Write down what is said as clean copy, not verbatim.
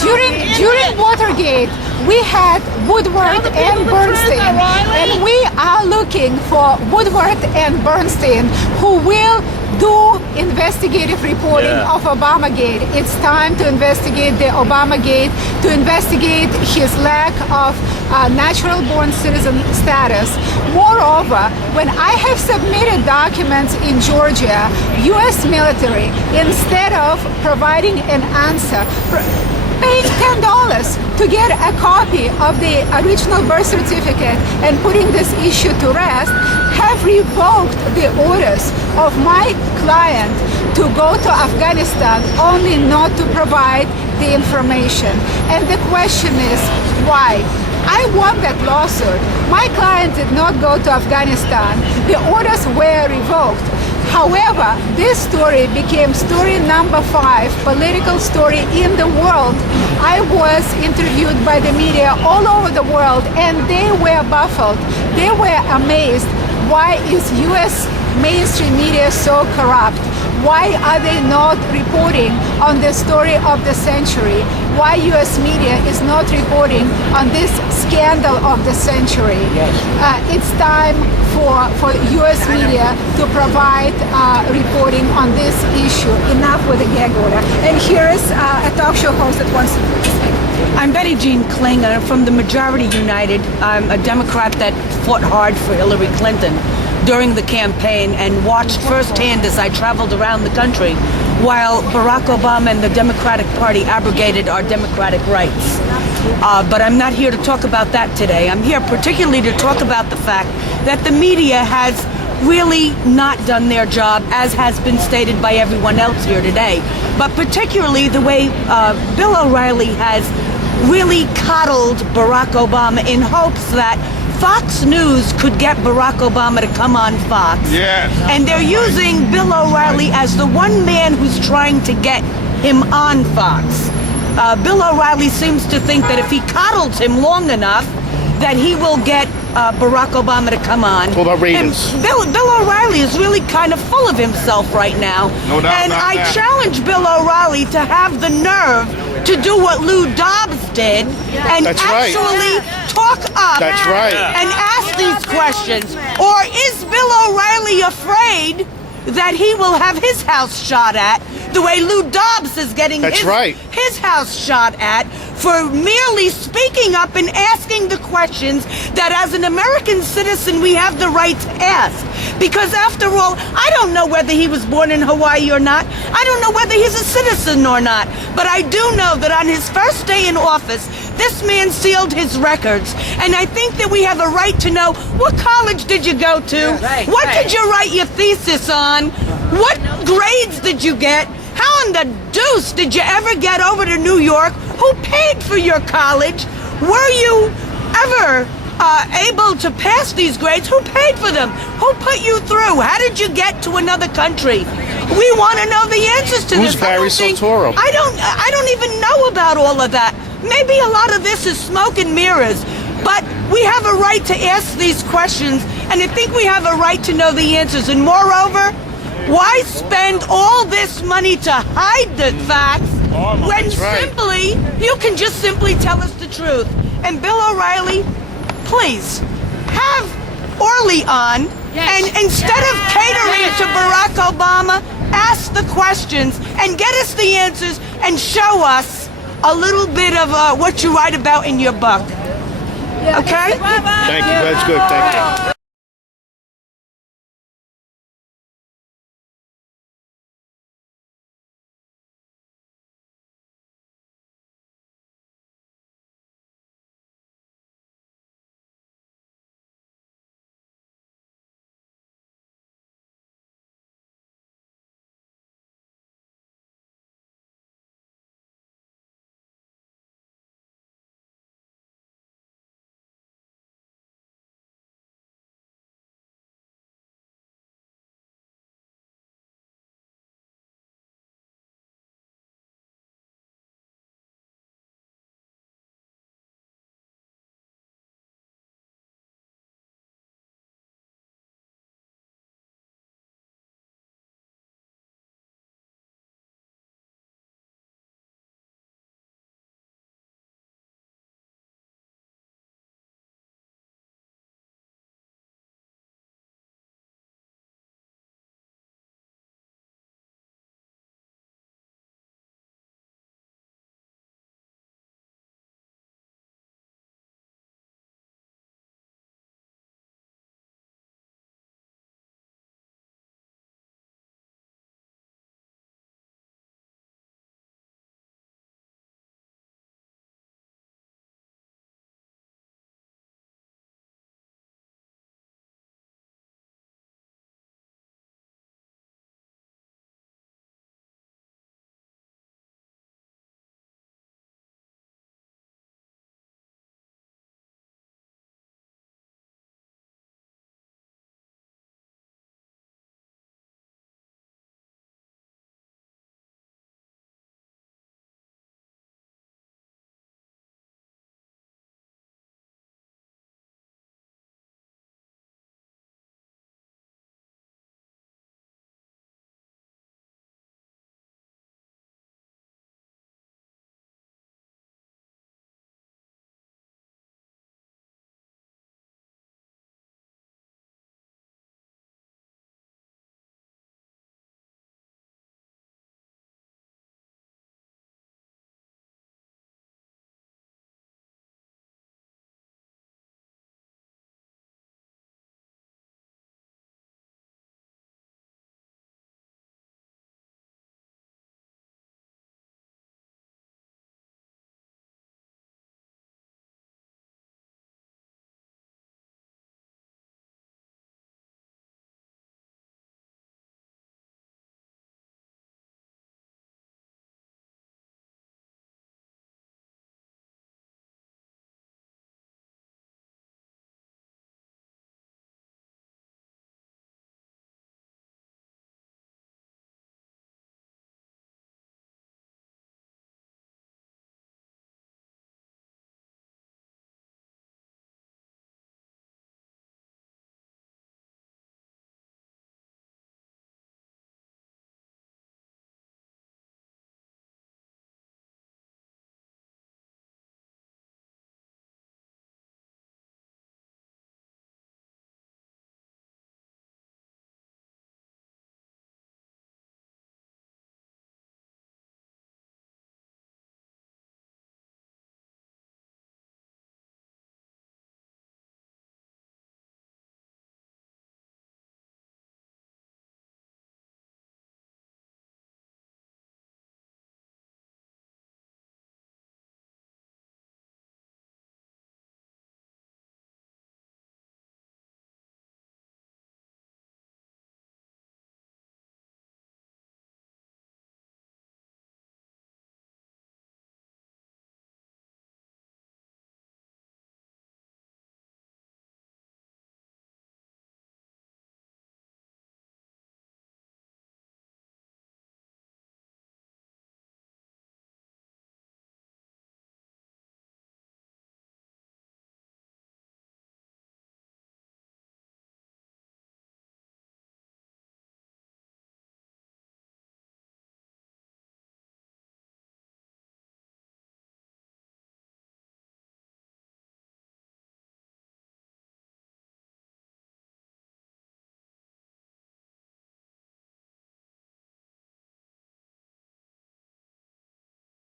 During Watergate, we had Woodward and Bernstein, and we are looking for Woodward and Bernstein who will do investigative reporting of Obamagate. It's time to investigate the Obamagate, to investigate his lack of natural-born citizen status. Moreover, when I have submitted documents in Georgia, U.S. military, instead of providing an answer, paid $10 to get a copy of the original birth certificate and putting this issue to rest, have revoked the orders of my client to go to Afghanistan only not to provide the information. And the question is, why? I won that lawsuit. My client did not go to Afghanistan. The orders were revoked. However, this story became story number 5, political story in the world. I was interviewed by the media all over the world, and they were baffled. They were amazed. Why is U.S. mainstream media so corrupt? Why are they not reporting on the story of the century? Why U.S. media is not reporting on this scandal of the century? It's time for U.S. media to provide reporting on this issue. Enough with the gag order. And here is a talk show host that wants to speak. I'm Betty Jean Klinger from the Majority United. I'm a Democrat that fought hard for Hillary Clinton during the campaign and watched firsthand as I traveled around the country while Barack Obama and the Democratic Party abrogated our democratic rights. But I'm not here to talk about that today. I'm here particularly to talk about the fact that the media has really not done their job, as has been stated by everyone else here today. But particularly the way Bill O'Reilly has really coddled Barack Obama in hopes that Fox News could get Barack Obama to come on Fox. Yes. And they're using Bill O'Reilly as the one man who's trying to get him on Fox. Bill O'Reilly seems to think that if he coddles him long enough, that he will get Barack Obama to come on. What about ratings? And Bill O'Reilly is really kind of full of himself right now. No doubt and about I that. challenge Bill O'Reilly to have the nerve to do what Lou Dobbs did and That's right. actually talk up That's right. and ask these questions. Or is Bill O'Reilly afraid that he will have his house shot at the way Lou Dobbs is getting his house shot at for merely speaking up and asking the questions that as an American citizen we have the right to ask? Because after all, I don't know whether he was born in Hawaii or not. I don't know whether he's a citizen or not. But I do know that on his first day in office, this man sealed his records. And I think that we have a right to know, what college did you go to? What did you write your thesis on? What grades did you get? How in the deuce did you ever get over to New York? Who paid for your college? Were you ever able to pass these grades? Who paid for them? Who put you through? How did you get to another country? We want to know the answers to Who's this. Barry Soetoro? I don't even know about all of that. Maybe a lot of this is smoke and mirrors, but we have a right to ask these questions, and I think we have a right to know the answers. And moreover, why spend all this money to hide the facts when simply you can just simply tell us the truth? And Bill O'Reilly, please have Orly on, and instead of catering to Barack Obama, ask the questions and get us the answers and show us a little bit of what you write about in your book. Okay? Thank you. That's good. Thank you.